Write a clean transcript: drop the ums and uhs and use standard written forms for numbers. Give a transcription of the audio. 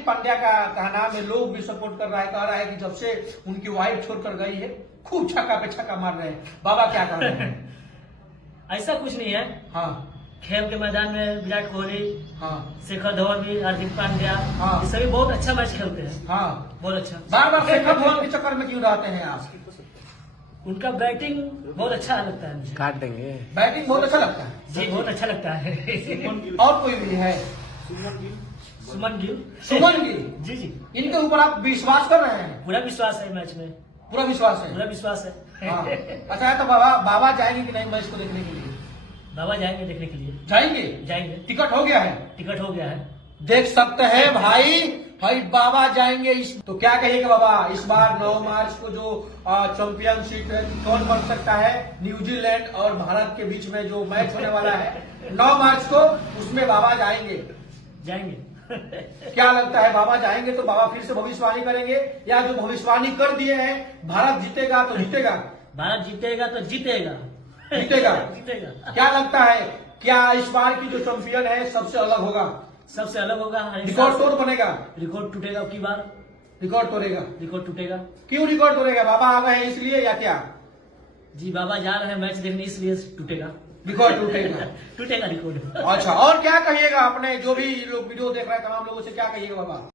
पांड्या का कहना में लोग भी सपोर्ट कर रहा है, कह रहा है कि जब से उनकी वाइफ छोड़कर गई है खूब छक्का पे छक्का मार रहे हैं। बाबा क्या कह रहे हैं? ऐसा कुछ नहीं है। हाँ खेल के मैदान में विराट कोहली, हाँ शेखर धवन भी, हार्दिक पांड्या, हाँ। ये सभी बहुत अच्छा मैच खेलते हैं। हाँ, बहुत अच्छा। बार बार शेखर धवन के चक्कर में क्यों रहते हैं आप? उनका बैटिंग बहुत अच्छा लगता है मुझे। काट देंगे। बैटिंग बहुत अच्छा लगता है जी बहुत अच्छा लगता है। और कोई भी है? सुमन गिल। सुमन गिल, जी जी, इनके ऊपर आप विश्वास कर रहे हैं? पूरा विश्वास है मैच में, पूरा विश्वास है? पूरा विश्वास है। हाँ। अच्छा है तो बाबा जाएंगे कि नहीं मैच को देखने के लिए? बाबा जाएंगे देखने के लिए। जाएंगे? जाएंगे, टिकट हो गया है? टिकट हो गया है। देख सकते हैं भाई बाबा जाएंगे। तो क्या कहिएगा बाबा, इस बार 9 मार्च को जो चैंपियनशिप कौन बन सकता है? न्यूजीलैंड और भारत के बीच में जो मैच होने वाला है 9 मार्च को, उसमें बाबा जाएंगे। जाएंगे। क्या लगता है बाबा जाएंगे तो बाबा फिर से भविष्यवाणी करेंगे, या जो भविष्यवाणी कर दिए हैं भारत जीतेगा तो जीतेगा? भारत जीतेगा तो जीतेगा। जीतेगा? जीतेगा। क्या लगता है, क्या इस बार की जो चैंपियन है सबसे अलग होगा? सबसे अलग होगा। रिकॉर्ड तोड़ बनेगा? रिकॉर्ड टूटेगा की बार। रिकॉर्ड तोड़ेगा? रिकॉर्ड टूटेगा। क्यों रिकॉर्ड तोड़ेगा? बाबा आ गए हैं इसलिए या क्या? जी बाबा जा रहे हैं मैच देखने, इसलिए टूटेगा। रिकॉर्ड टूटेगा? टूटेगा रिकॉर्ड। अच्छा, और क्या कहिएगा अपने जो भी लोग वीडियो देख रहे हैं तमाम लोगों से क्या कहिएगा बाबा?